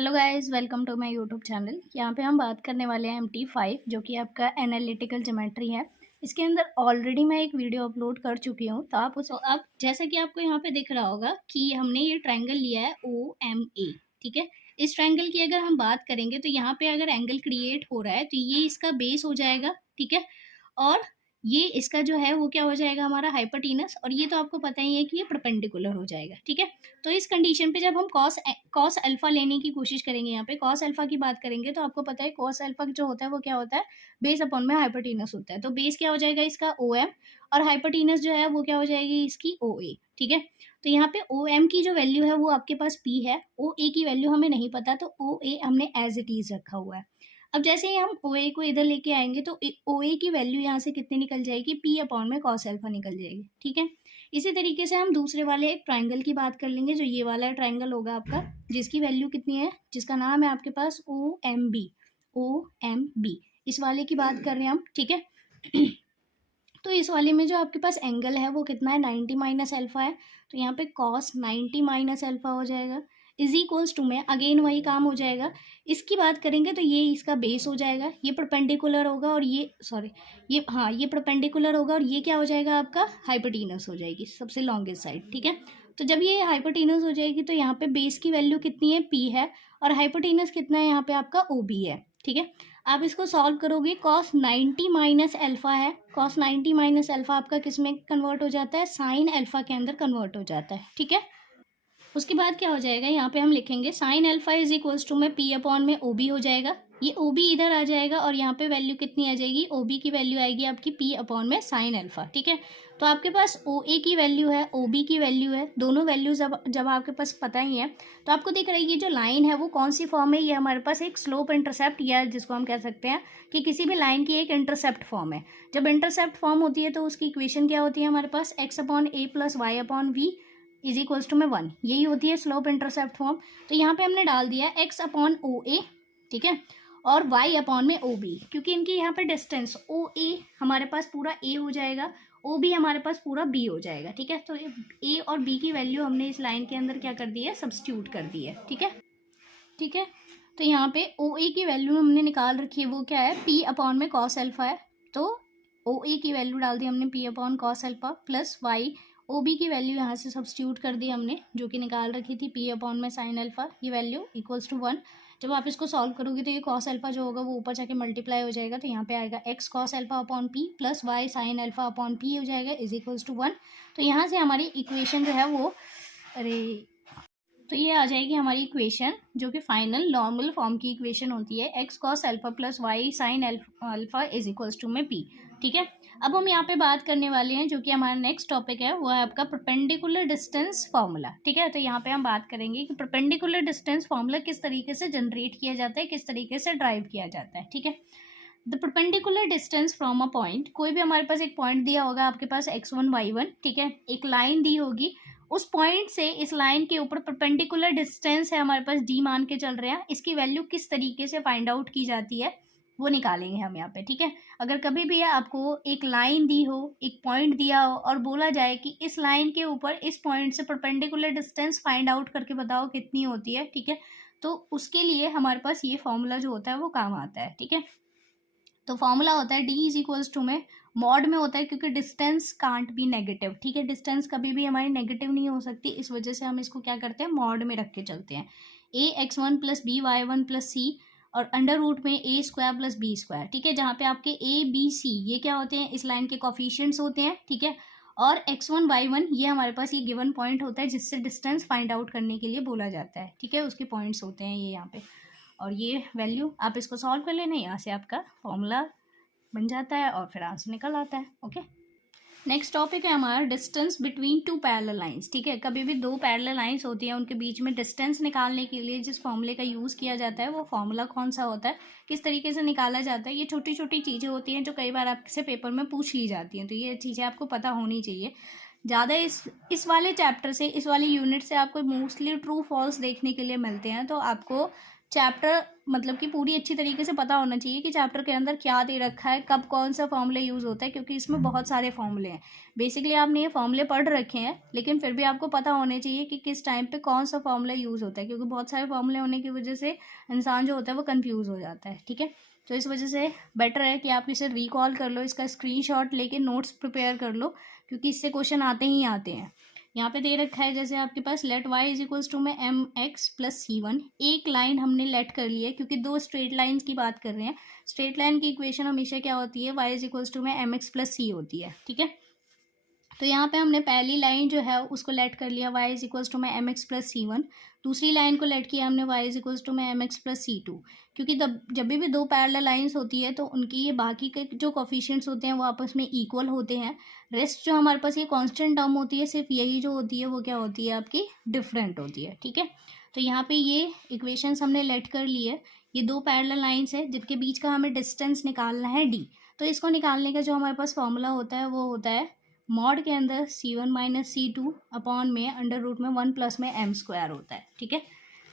Hello guys, welcome to my YouTube channel. यहाँ पे हम बात करने वाले हैं MT5 जो कि आपका एनालिटिकल ज्योमेट्री है। इसके अंदर ऑलरेडी मैं एक वीडियो अपलोड कर चुकी हूँ, तो आप उस अब जैसा कि आपको यहाँ पे दिख रहा होगा कि हमने ये ट्रायंगल लिया है OMA। ठीक है, इस ट्रायंगल की अगर हम बात करेंगे तो यहाँ पे अगर एंगल क्रिएट हो रहा है तो ये इसका बेस हो जाएगा। ठीक है, और ये इसका जो है वो क्या हो जाएगा, हमारा हाइपोटेनस। और ये तो आपको पता ही है कि ये परपेंडिकुलर हो जाएगा। ठीक है, तो इस कंडीशन पे जब हम कॉस अल्फा लेने की कोशिश करेंगे, यहाँ पे कॉस अल्फा की बात करेंगे तो आपको पता है कॉस अल्फा जो होता है वो क्या होता है, बेस अपॉन में हाइपोटेनस होता है। तो बेस क्या हो जाएगा इसका OM, और हाइपोटेनस जो है वो क्या हो जाएगी इसकी OA। ठीक है, तो यहाँ पे OM की जो वैल्यू है वो आपके पास P है, OA की वैल्यू हमें नहीं पता, तो OA हमने एज इट इज रखा हुआ है। अब जैसे ही हम OA को इधर लेके आएंगे तो OA की वैल्यू यहाँ से कितनी निकल जाएगी, P अपॉन में कॉस अल्फा निकल जाएगी। ठीक है, इसी तरीके से हम दूसरे वाले एक ट्रायंगल की बात कर लेंगे, जो ये वाला ट्रायंगल होगा आपका, जिसकी वैल्यू कितनी है, जिसका नाम है आपके पास OMB। इस वाले की बात कर रहे हैं हम। ठीक है, तो इस वाले में जो आपके पास एंगल है वो कितना है, 90 माइनस अल्फा है। तो यहाँ पे कॉस 90 माइनस अल्फा हो जाएगा, इज इक्वल्स टू में अगेन वही काम हो जाएगा। इसकी बात करेंगे तो ये इसका बेस हो जाएगा, ये परपेंडिकुलर होगा, और ये सॉरी ये हाँ ये परपेंडिकुलर होगा, और ये क्या हो जाएगा आपका हाइपोटेनस हो जाएगी, सबसे लॉन्गेस्ट साइड। ठीक है, तो जब ये हाइपोटेनस हो जाएगी तो यहाँ पे बेस की वैल्यू कितनी है, P है, और हाइपोटेनस कितना है यहाँ पे आपका OB है। ठीक है, आप इसको सॉल्व करोगे, कॉस 90 माइनस अल्फा है, कॉस 90 माइनस अल्फा आपका किस में कन्वर्ट हो जाता है, साइन अल्फा के अंदर कन्वर्ट हो जाता है। ठीक है, उसके बाद क्या हो जाएगा, यहाँ पे हम लिखेंगे sine alpha is equals to में P अपॉन में OB हो जाएगा। ये OB इधर आ जाएगा, और यहाँ पे वैल्यू कितनी आ जाएगी, OB की वैल्यू आएगी आपकी P अपॉन में साइन अल्फा। ठीक है, तो आपके पास OA की वैल्यू है, OB की वैल्यू है, दोनों वैल्यू जब आपके पास पता ही है तो आपको दिख रहा है ये जो लाइन है वो कौन सी फॉर्म है, ये हमारे पास एक स्लोप इंटरसेप्ट, या जिसको हम कह सकते हैं कि किसी भी लाइन की एक इंटरसेप्ट फॉर्म है। जब इंटरसेप्ट फॉर्म होती है तो उसकी इक्वेशन क्या होती है हमारे पास, x upon a plus Y upon v is equals to में 1, यही होती है स्लोप इंटरसेप्ट फॉर्म। तो यहाँ पे हमने डाल दिया x अपॉन OA। ठीक है, और y अपॉन में OB, क्योंकि इनकी यहाँ पे डिस्टेंस OA हमारे पास पूरा A हो जाएगा, OB हमारे पास पूरा B हो जाएगा। ठीक है, तो A और B की वैल्यू हमने इस लाइन के अंदर क्या कर दी है, सब्स्टिट्यूट कर दी है। ठीक है, ठीक है, तो यहाँ पे OA की वैल्यू हमने निकाल रखी है, वो क्या है, P अपॉन में कॉस अल्फा है। तो OA की वैल्यू डाल दी हमने P upon cos alpha, plus Y OB की वैल्यू यहाँ से सब्स्टिट्यूट कर दी हमने, जो कि निकाल रखी थी P अपॉन में साइन अल्फा, ये वैल्यू इक्वल्स टू 1। जब आप इसको सॉल्व करोगे तो ये कॉस अल्फा जो होगा वो ऊपर जाके मल्टीप्लाई हो जाएगा, तो यहाँ पे आएगा x cos alpha upon P plus Y sine alpha upon P हो जाएगा, इज इक्वल्स टू 1। तो यहाँ से हमारी इक्वेशन जो है वो, अरे तो ये आ जाएगी हमारी इक्वेशन, जो कि फाइनल नॉर्मल फॉर्म की इक्वेशन होती है, x cos alpha plus Y sine alpha is equals to में P। ठीक है, अब हम यहाँ पे बात करने वाले हैं, जो कि हमारा नेक्स्ट टॉपिक है, वो है आपका परपेंडिकुलर डिस्टेंस फार्मूला। ठीक है, तो यहाँ पे हम बात करेंगे कि परपेंडिकुलर डिस्टेंस फार्मूला किस तरीके से जनरेट किया जाता है, किस तरीके से ड्राइव किया जाता है। ठीक है, the perpendicular distance from a point, कोई भी हमारे पास एक पॉइंट दिया होगा आपके पास x1 y1। ठीक है, एक लाइन दी होगी, उस पॉइंट से इस लाइन के ऊपर परपेंडिकुलर डिस्टेंस है हमारे पास d मान के चल रहे हैं, इसकी वैल्यू किस तरीके से फाइंड आउट की जाती है वो निकालेंगे हम यहाँ पे। ठीक है, अगर कभी भी आपको एक लाइन दी हो, एक पॉइंट दिया हो, और बोला जाए कि इस लाइन के ऊपर इस पॉइंट से परपेंडिकुलर डिस्टेंस फाइंड आउट करके बताओ कितनी होती है। ठीक है, तो उसके लिए हमारे पास ये फॉर्मूला जो होता है वो काम आता है। ठीक है, तो फॉर्मूला होता है d इज इक्वल्स टू में मॉड में होता है, क्योंकि डिस्टेंस कांट बी नेगेटिव। ठीक है, डिस्टेंस कभी भी हमारी नेगेटिव नहीं हो सकती, इस वजह से हम इसको क्या करते हैं, मॉड में रख के चलते हैं। ax1 plus B y1 plus C, और अंडर रूट में a square plus B square. ठीक है, जहाँ पे आपके a b c ये क्या होते हैं, इस लाइन के कोफिशिएंट्स होते हैं। ठीक है, और x1 y1 ये हमारे पास ये गिवन पॉइंट होता है, जिससे डिस्टेंस फाइंड आउट करने के लिए बोला जाता है। ठीक है, उसके पॉइंट्स होते हैं ये यहाँ पे, और ये वैल्यू आप इसको सॉल्व कर लेना, यहाँ से आपका फॉर्मूला बन जाता है और फिर आंसर निकल आता है। ओके, नेक्स्ट टॉपिक है हमारा distance between two parallel lines. ठीक है, कभी भी दो पैरेलल लाइंस होती हैं, उनके बीच में डिस्टेंस निकालने के लिए जिस फॉर्मूले का यूज़ किया जाता है वो फॉर्मूला कौन सा होता है, किस तरीके से निकाला जाता है। ये छोटी छोटी चीज़ें होती हैं जो कई बार आपसे पेपर में पूछ ली जाती हैं, तो ये चीज़ें आपको पता होनी चाहिए। ज़्यादा इस वाले चैप्टर से, इस वाली यूनिट से आपको मोस्टली ट्रू फॉल्स देखने के लिए मिलते हैं, तो आपको चैप्टर मतलब कि पूरी अच्छी तरीके से पता होना चाहिए कि चैप्टर के अंदर क्या दे रखा है, कब कौन सा फॉर्मूला यूज़ होता है, क्योंकि इसमें बहुत सारे फॉर्मूले हैं। बेसिकली आपने ये फॉर्मूले पढ़ रखे हैं, लेकिन फिर भी आपको पता होने चाहिए कि किस टाइम पे कौन सा फॉर्मूला यूज़ होता है, क्योंकि बहुत सारे फॉर्मूले होने की वजह से इंसान जो होता है वो कन्फ्यूज़ हो जाता है। ठीक है, तो इस वजह से बेटर है कि आप इसे रिकॉल कर लो, इसका स्क्रीनशॉट लेके नोट्स प्रिपेयर कर लो, क्योंकि इससे क्वेश्चन आते ही आते हैं। यहाँ पे दे रखा है जैसे आपके पास let y is equals to में एम एक्स प्लस सी वन। एक लाइन हमने लेट कर ली है क्योंकि दो स्ट्रेट लाइंस की बात कर रहे हैं। स्ट्रेट लाइन की इक्वेशन हमेशा क्या होती है, y इज इक्वल्स टू में एम एक्स प्लस सी होती है। ठीक है, तो यहाँ पे हमने पहली लाइन जो है उसको लेट कर लिया y इज इक्वल्स टू में एम एक्स प्लस सी वन। दूसरी लाइन को लेट किया हमने y इज इक्वल्स टू में M x plus C two, क्योंकि जब भी दो पैरेलल लाइंस होती है तो उनकी ये बाकी के जो कोफिशिएंट्स होते हैं वो आपस में इक्वल होते हैं। रेस्ट जो हमारे पास ये कांस्टेंट टर्म होती है, सिर्फ यही जो होती है वो क्या होती है आपकी, डिफरेंट होती है। ठीक है, तो यहाँ पे ये इक्वेशंस हमने लेट कर ली है। ये दो पैरेलल लाइंस है जिनके बीच का हमें डिस्टेंस निकालना है d। तो इसको निकालने का जो हमारे पास फॉर्मूला होता है वो होता है मॉड के अंदर c1 माइनस C2 अपॉन में अंडर रूट में 1 प्लस में m स्क्वायर होता है। ठीक है,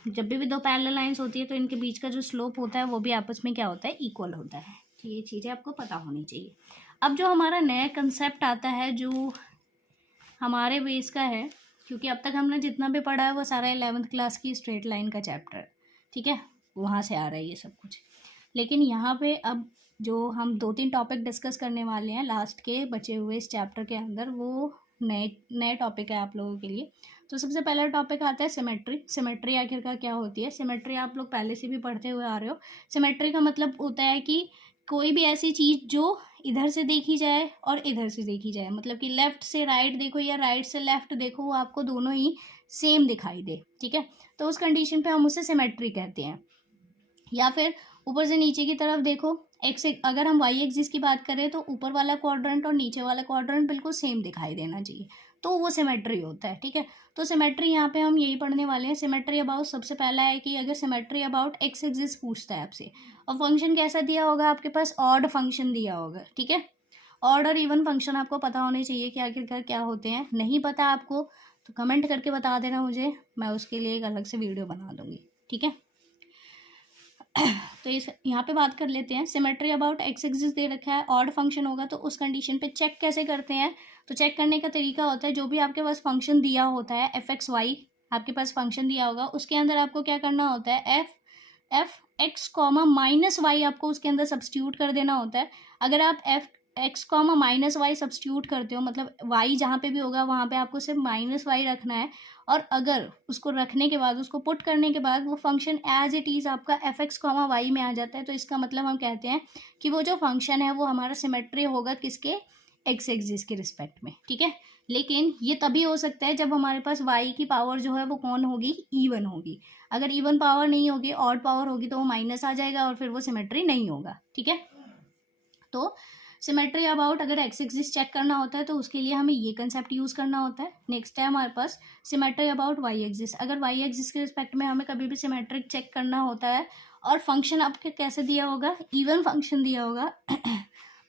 जब भी दो पैरेलल लाइंस होती है तो इनके बीच का जो स्लोप होता है वो भी आपस में क्या होता है, इक्वल होता है। तो ये चीज़ें आपको पता होनी चाहिए। अब जो हमारा नया कंसेप्ट आता है जो हमारे बेस का है, क्योंकि अब तक हमने जितना भी पढ़ा है वो सारा 11th क्लास की स्ट्रेट लाइन का चैप्टर है। ठीक है, वहाँ से आ रहा है ये सब कुछ। लेकिन यहाँ पे अब जो हम 2-3 टॉपिक डिस्कस करने वाले हैं लास्ट के बचे हुए इस चैप्टर के अंदर, वो नए नए टॉपिक है आप लोगों के लिए। तो सबसे पहला टॉपिक आता है सिमेट्री। सिमेट्री आखिरकार क्या होती है? सिमेट्री आप लोग पहले से भी पढ़ते हुए आ रहे हो। सिमेट्री का मतलब होता है कि कोई भी ऐसी चीज़ जो इधर से देखी जाए और इधर से देखी जाए, मतलब कि लेफ़्ट से राइट देखो या राइट से लेफ़्ट देखो, वो आपको दोनों ही सेम दिखाई दे। ठीक है, तो उस कंडीशन पे हम उसे सिमेट्री कहते हैं। या फिर ऊपर से नीचे की तरफ देखो, अगर हम वाई एक्सिस की बात करें तो ऊपर वाला क्वाड्रेंट और नीचे वाला क्वाड्रेंट बिल्कुल सेम दिखाई देना चाहिए, तो वो सिमेट्री होता है। ठीक है, तो सिमेट्री यहाँ पे हम यही पढ़ने वाले हैं। सिमेट्री अबाउट सबसे पहला है कि अगर सिमेट्री अबाउट एक्स एक्सिस पूछता है आपसे और फंक्शन कैसा दिया होगा, आपके पास ऑड फंक्शन दिया होगा। ठीक है, ऑड और इवन फंक्शन आपको पता होने चाहिए कि आखिरकार क्या होते हैं। नहीं पता आपको तो कमेंट करके बता देना मुझे, मैं उसके लिए एक अलग से वीडियो बना दूंगी। ठीक है, तो इस यहाँ पे बात कर लेते हैं। सिमेट्री अबाउट एक्स एक्सिस दे रखा है, ऑड फंक्शन होगा तो उस कंडीशन पे चेक कैसे करते हैं? तो चेक करने का तरीका होता है, जो भी आपके पास फंक्शन दिया होता है एफ एक्स वाई, आपके पास फंक्शन दिया होगा, उसके अंदर आपको क्या करना होता है, F x comma minus Y आपको उसके अंदर सब्स्टिट्यूट कर देना होता है। अगर आप F x comma minus Y substitute करते हो, मतलब वाई जहाँ पे भी होगा वहाँ पे आपको सिर्फ माइनस वाई रखना है, और अगर उसको रखने के बाद, उसको पुट करने के बाद वो फंक्शन एज इट इज़ आपका एफ एक्स कॉमा वाई में आ जाता है, तो इसका मतलब हम कहते हैं कि वो जो फंक्शन है वो हमारा सिमेट्री होगा किसके, एक्स एक्सिस के रिस्पेक्ट में। ठीक है, लेकिन ये तभी हो सकता है जब हमारे पास वाई की पावर जो है वो कौन होगी, इवन होगी। अगर इवन पावर नहीं होगी, ऑड पावर होगी, तो वो माइनस आ जाएगा और फिर वो सिमेट्री नहीं होगा। ठीक है, तो सिमेट्री अबाउट अगर एक्स एक्सिस चेक करना होता है तो उसके लिए हमें ये कंसेप्ट यूज़ करना होता है। नेक्स्ट है हमारे पास सिमेट्री अबाउट वाई एक्सिस। अगर वाई एक्सिस के रिस्पेक्ट में हमें कभी भी सिमेट्रिक चेक करना होता है और फंक्शन आपके कैसे दिया होगा, इवन फंक्शन दिया होगा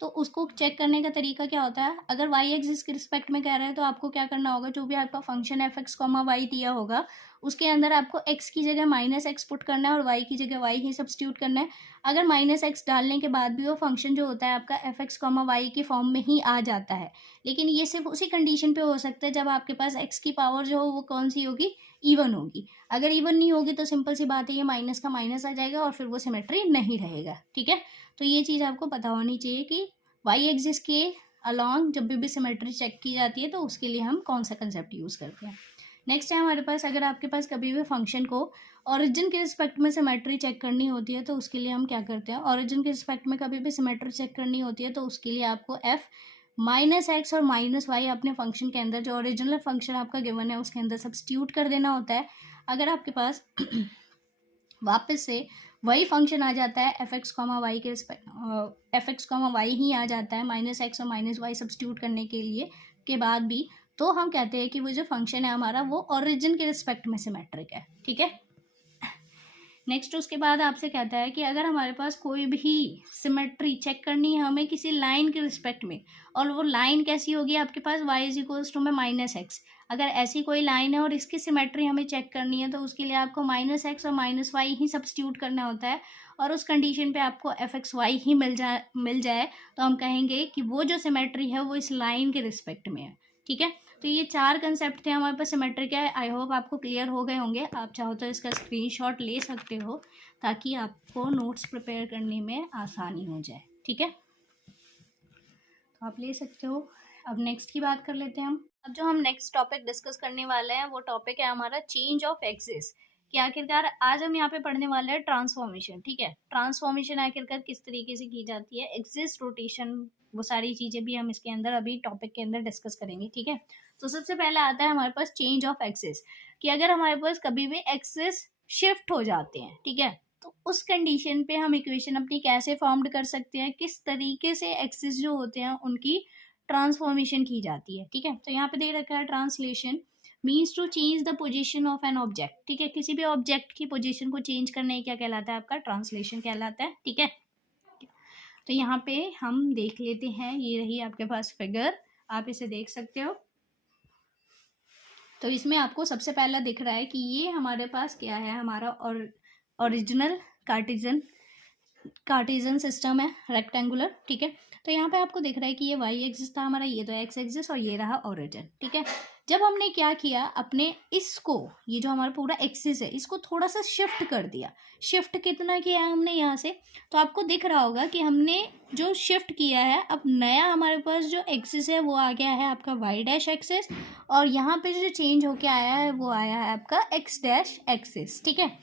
तो उसको चेक करने का तरीका क्या होता है, अगर वाई एक्सिस के रिस्पेक्ट में कह रहे हैं तो आपको क्या करना होगा, जो भी आपका function F x comma Y दिया होगा उसके अंदर आपको एक्स की जगह माइनस एक्स पुट करना है और वाई की जगह वाई ही सब्स्टिट्यूट करना है। अगर माइनस एक्स डालने के बाद भी वो फंक्शन जो होता है आपका एफ एक्स कॉमा वाई की फॉर्म में ही आ जाता है, लेकिन ये सिर्फ उसी कंडीशन पे हो सकता है जब आपके पास एक्स की पावर जो हो वो कौन सी होगी, इवन होगी। अगर इवन नहीं होगी तो सिंपल सी बात है, ये माइनस का माइनस आ जाएगा और फिर वो सिमेट्री नहीं रहेगा। ठीक है, तो ये चीज़ आपको पता होनी चाहिए कि वाई एक्सिस के अलॉन्ग जब भी सिमेट्री चेक की जाती है तो उसके लिए हम कौन सा कंसेप्ट यूज़ करते हैं। नेक्स्ट है हमारे पास, अगर आपके पास कभी भी फंक्शन को ओरिजिन के रिस्पेक्ट में सिमेट्री चेक करनी होती है तो उसके लिए हम क्या करते हैं, ओरिजिन के रिस्पेक्ट में कभी भी सिमेट्री चेक करनी होती है तो उसके लिए आपको एफ माइनस एक्स और माइनस वाई अपने फंक्शन के अंदर, जो ओरिजिनल फंक्शन आपका गिवन है उसके अंदर सब्स्टिट्यूट कर देना होता है। अगर आपके पास वापस से वही फंक्शन आ जाता है एफ एक्स कॉमा वाई के respect, f x comma y ही आ जाता है माइनस एक्स और माइनस वाई सब्स्टिट्यूट करने के लिए के बाद भी, तो हम कहते हैं कि वो जो फंक्शन है हमारा वो ओरिजिन के रिस्पेक्ट में सिमेट्रिक है। ठीक है, नेक्स्ट उसके बाद आपसे कहता है कि अगर हमारे पास कोई भी सिमेट्री चेक करनी है हमें किसी लाइन के रिस्पेक्ट में, और वो लाइन कैसी होगी आपके पास y इज इक्वल्स टू में -x, अगर ऐसी कोई लाइन है और इसकी सिमेट्री हमें चेक करनी है तो उसके लिए आपको -x और -y ही सब्स्टिट्यूट करना होता है, और उस कंडीशन पे आपको fxy ही मिल जाए तो हम कहेंगे कि वो जो सिमेट्री है वो इस लाइन के रिस्पेक्ट में है। ठीक है, तो ये 4 कंसेप्ट थे हमारे पास सिमेट्री के। आई होप आपको क्लियर हो गए होंगे। आप चाहो तो इसका स्क्रीनशॉट ले सकते हो ताकि आपको नोट्स प्रिपेयर करने में आसानी हो जाए। ठीक है, तो आप ले सकते हो। अब नेक्स्ट की बात कर लेते हैं हम। अब जो हम नेक्स्ट टॉपिक डिस्कस करने वाले हैं वो टॉपिक है हमारा चेंज ऑफ एक्सिस, कि आखिरकार आज हम यहाँ पे पढ़ने वाले हैं ट्रांसफॉर्मेशन। ठीक है, ट्रांसफॉर्मेशन आखिरकार किस तरीके से की जाती है, एक्सिस, रोटेशन, वो सारी चीज़ें भी हम इसके अंदर अभी टॉपिक के अंदर डिस्कस करेंगे। ठीक है, तो सबसे पहले आता है हमारे पास चेंज ऑफ एक्सिस, कि अगर हमारे पास कभी भी एक्सिस शिफ्ट हो जाते हैं, ठीक है, तो उस कंडीशन पे हम इक्वेशन अपनी कैसे फॉर्म्ड कर सकते हैं, किस तरीके से एक्सिस जो होते हैं उनकी ट्रांसफॉर्मेशन की जाती है। ठीक है, तो यहाँ पे दे रखा है translation means to change the position of an object. ठीक है, किसी भी ऑब्जेक्ट की पोजीशन को चेंज करने क्या कहलाता है, आपका ट्रांसलेशन कहलाता है। ठीक है, तो यहाँ पे हम देख लेते हैं, ये रही आपके पास फिगर, आप इसे देख सकते हो। तो इसमें आपको सबसे पहला दिख रहा है कि ये हमारे पास क्या है, हमारा ओरिजिनल कार्टेशियन सिस्टम है, रेक्टेंगुलर। ठीक है, तो यहाँ पे आपको दिख रहा है कि ये वाई एक्सिस था हमारा, ये तो एक्स एक्सिस, और ये रहा ओरिजिन। ठीक है, जब हमने क्या किया, अपने इसको, ये जो हमारा पूरा एक्सिस है, इसको थोड़ा सा शिफ्ट कर दिया। शिफ्ट कितना किया है हमने यहाँ से, तो आपको दिख रहा होगा कि हमने जो शिफ्ट किया है, अब नया हमारे पास जो एक्सिस है वो आ गया है आपका वाई डैश एक्सिस, और यहाँ पे जो चेंज होके आया है वो आया है आपका एक्स डैश एक्सिस। ठीक है,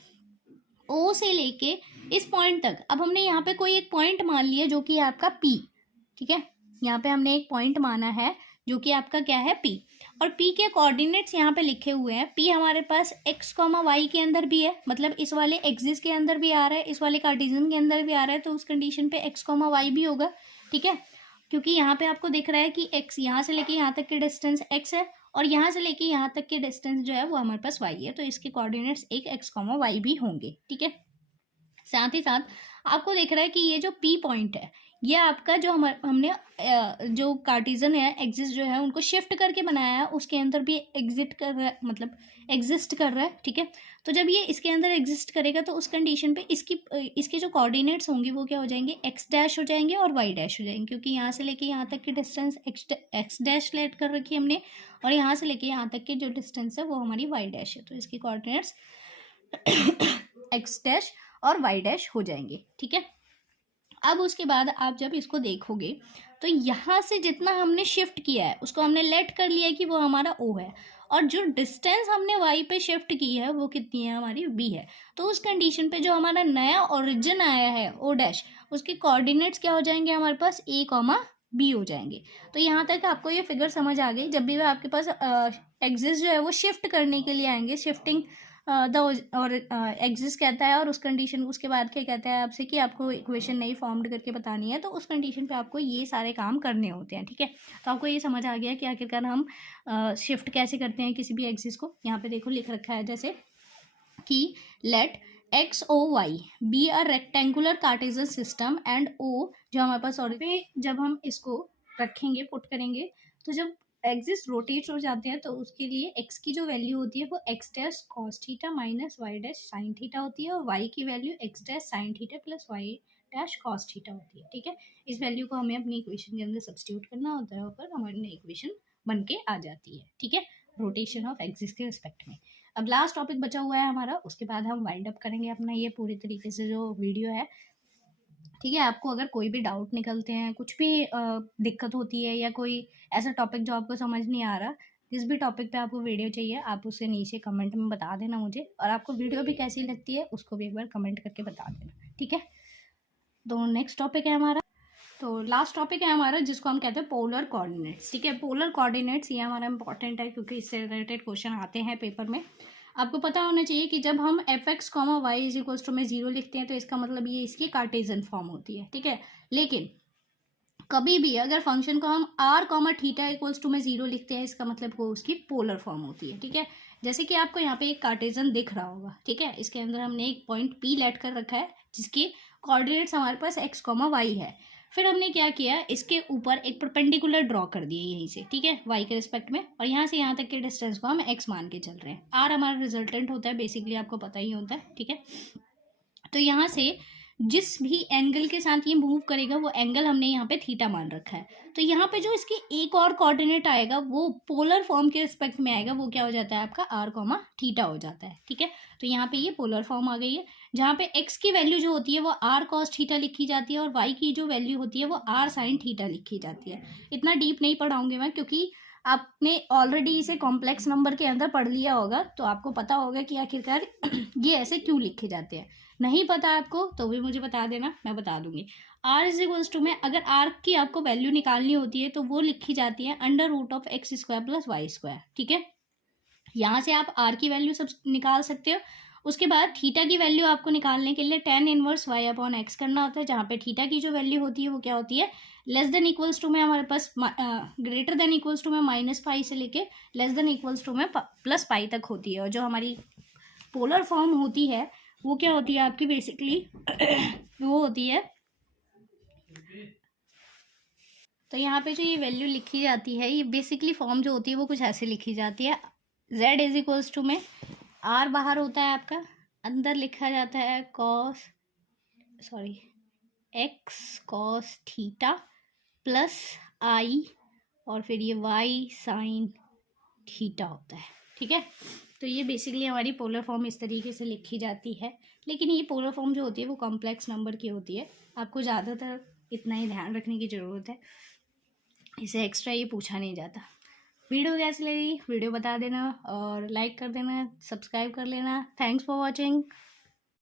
ओ से लेके इस पॉइंट तक, अब हमने यहाँ पे कोई एक पॉइंट मान लिया जो कि है आपका पी। ठीक है, यहाँ पे हमने एक पॉइंट माना है जो कि आपका क्या है, पी, और पी के कोऑर्डिनेट्स यहाँ पे लिखे हुए हैं। पी हमारे पास एक्स कॉमा वाई के अंदर भी है, मतलब इस वाले एक्सिस के अंदर भी आ रहा है, इस वाले कार्टेशियन के अंदर भी आ रहा है, तो उस कंडीशन पे एक्स कॉमा वाई भी होगा। ठीक है, क्योंकि यहाँ पे आपको दिख रहा है कि एक्स यहाँ से लेके यहाँ तक की डिस्टेंस एक्स है, और यहाँ से लेके यहाँ तक के डिस्टेंस जो है वो हमारे पास वाई है, तो इसके कोऑर्डिनेट्स एक एक्स कॉमा वाई भी होंगे। ठीक है, साथ ही साथ आपको दिख रहा है कि ये जो पी पॉइंट है, ये आपका जो हमने जो कार्टेशियन है एक्सिस जो है उनको शिफ्ट करके बनाया है, उसके अंदर भी एग्जिट कर रहा है, मतलब एग्जिस्ट कर रहा है। ठीक है, तो जब ये इसके अंदर एग्जिस्ट करेगा तो उस कंडीशन पे इसके जो कोऑर्डिनेट्स होंगे वो क्या हो जाएंगे, एक्स डैश हो जाएंगे और वाई डैश हो जाएंगे, क्योंकि यहाँ से लेके यहाँ तक की डिस्टेंस एक्स डैश लेट कर रखी है हमने, और यहाँ से लेके यहाँ तक की जो डिस्टेंस है वो हमारी वाई डैश है, तो इसकी कोऑर्डिनेट्स एक्स डैश और वाई डैश हो जाएंगे। ठीक है, अब उसके बाद आप जब इसको देखोगे तो यहाँ से जितना हमने शिफ्ट किया है उसको हमने लेट कर लिया कि वो हमारा ओ है, और जो डिस्टेंस हमने वाई पे शिफ्ट की है वो कितनी है, हमारी बी है। तो उस कंडीशन पे जो हमारा नया ओरिजिन आया है ओ डैश, उसके कोऑर्डिनेट्स क्या हो जाएंगे हमारे पास, ए कॉमा बी हो जाएंगे। तो यहाँ तक आपको ये फिगर समझ आ गई। जब भी आपके पास एक्सिस जो है वो शिफ्ट करने के लिए आएंगे, शिफ्टिंग द और एग्जिस्ट कहता है, और उस कंडीशन उसके बाद क्या कहता है आपसे कि आपको इक्वेशन नई फॉर्म्ड करके बतानी है, तो उस कंडीशन पे आपको ये सारे काम करने होते हैं। ठीक है, तो आपको ये समझ आ गया कि आखिरकार हम शिफ्ट कैसे करते हैं किसी भी एग्जिस्ट को। यहाँ पे देखो लिख रखा है जैसे कि let X O Y be a rectangular Cartesian system and O, जो हमारे पास और जब हम इसको रखेंगे, पुट करेंगे, तो जब एक्सिस रोटेट हो जाते हैं तो उसके लिए एक्स की जो वैल्यू होती है वो X dash cos theta minus Y dash sine theta होती है, और वाई की value X dash sine theta plus Y dash cos theta होती है। ठीक है, इस वैल्यू को हमें अपनी इक्वेशन के अंदर सब्स्टिट्यूट करना होता है, और हमारी इक्वेशन बन के आ जाती है। ठीक है, रोटेशन ऑफ एक्सिस के रिस्पेक्ट में। अब लास्ट टॉपिक बचा हुआ है हमारा, उसके बाद हम वाइंड अप करेंगे अपना ये पूरी तरीके से जो वीडियो है। ठीक है, आपको अगर कोई भी डाउट निकलते हैं, कुछ भी दिक्कत होती है, या कोई ऐसा टॉपिक जो आपको समझ नहीं आ रहा, जिस भी टॉपिक पे आपको वीडियो चाहिए आप उसे नीचे कमेंट में बता देना मुझे, और आपको वीडियो भी कैसी लगती है उसको भी एक बार कमेंट करके बता देना। ठीक है, तो नेक्स्ट टॉपिक है हमारा, तो लास्ट टॉपिक है हमारा जिसको हम कहते हैं पोलर कोऑर्डिनेट्स। ठीक है, पोलर कोऑर्डिनेट्स ये हमारा इंपॉर्टेंट है क्योंकि इससे रिलेटेड क्वेश्चन आते हैं पेपर में। आपको पता होना चाहिए कि जब हम F x comma Y is equals to में 0 लिखते हैं तो इसका मतलब ये इसकी कार्टेशियन फॉर्म होती है। ठीक है, लेकिन कभी भी अगर फंक्शन को हम R comma theta equals to में 0 लिखते हैं, इसका मतलब वो उसकी पोलर फॉर्म होती है। ठीक है, जैसे कि आपको यहाँ पे एक कार्टेजन दिख रहा होगा, ठीक है, इसके अंदर हमने एक पॉइंट पी लेट कर रखा है जिसके कोऑर्डिनेट्स हमारे पास एक्स कॉमा वाई है। फिर हमने क्या किया, इसके ऊपर एक परपेंडिकुलर ड्रॉ कर दिए यहीं से, ठीक है, वाई के रिस्पेक्ट में, और यहाँ से यहाँ तक के डिस्टेंस को हम एक्स मान के चल रहे हैं। आर हमारा रिजल्टेंट होता है, बेसिकली आपको पता ही होता है, ठीक है। तो यहाँ से जिस भी एंगल के साथ ये मूव करेगा वो एंगल हमने यहाँ पे थीटा मान रखा है। तो यहाँ पे जो इसकी एक और कोऑर्डिनेट आएगा वो पोलर फॉर्म के रिस्पेक्ट में आएगा, वो क्या हो जाता है आपका आर कॉमा थीटा हो जाता है, ठीक है। तो यहाँ पे ये पोलर फॉर्म आ गई है, जहाँ पे एक्स की वैल्यू जो होती है वो आर कॉस थीटा लिखी जाती है और वाई की जो वैल्यू होती है वो आर साइन थीटा लिखी जाती है। इतना डीप नहीं पढ़ाऊंगी मैं, क्योंकि आपने ऑलरेडी इसे कॉम्प्लेक्स नंबर के अंदर पढ़ लिया होगा, तो आपको पता होगा कि आखिरकार ये ऐसे क्यों लिखे जाते हैं। नहीं पता आपको तो भी मुझे बता देना, मैं बता दूंगी। आर इज इक्वल्स टू में अगर आर की आपको वैल्यू निकालनी होती है तो वो लिखी जाती है under root of X square plus Y square, ठीक है। यहाँ से आप आर की वैल्यू सब निकाल सकते हो। उसके बाद थीटा की वैल्यू आपको निकालने के लिए tan inverse Y upon X करना होता है, जहाँ पे थीटा की जो वैल्यू होती है वो क्या होती है, लेस देन इक्वल्स टू में हमारे पास ग्रेटर देन इक्वल्स टू में माइनस पाई से लेके लेस देन इक्वल्स टू में प्लस पाई तक होती है। और जो हमारी पोलर फॉर्म होती है वो क्या होती है आपकी, बेसिकली वो होती है, तो यहाँ पे जो ये वैल्यू लिखी जाती है ये बेसिकली फॉर्म जो होती है वो कुछ ऐसे लिखी जाती है। z इज इक्वल्स टू में r बाहर होता है आपका, अंदर लिखा जाता है x cos theta plus i, और फिर ये y साइन थीटा होता है, ठीक है। तो ये बेसिकली हमारी पोलर फॉर्म इस तरीके से लिखी जाती है। लेकिन ये पोलर फॉर्म जो होती है वो कॉम्प्लेक्स नंबर की होती है, आपको ज़्यादातर इतना ही ध्यान रखने की ज़रूरत है, इसे एक्स्ट्रा ये पूछा नहीं जाता। वीडियो कैसी लगी वीडियो बता देना, और लाइक कर देना, सब्सक्राइब कर लेना। Thanks for watching.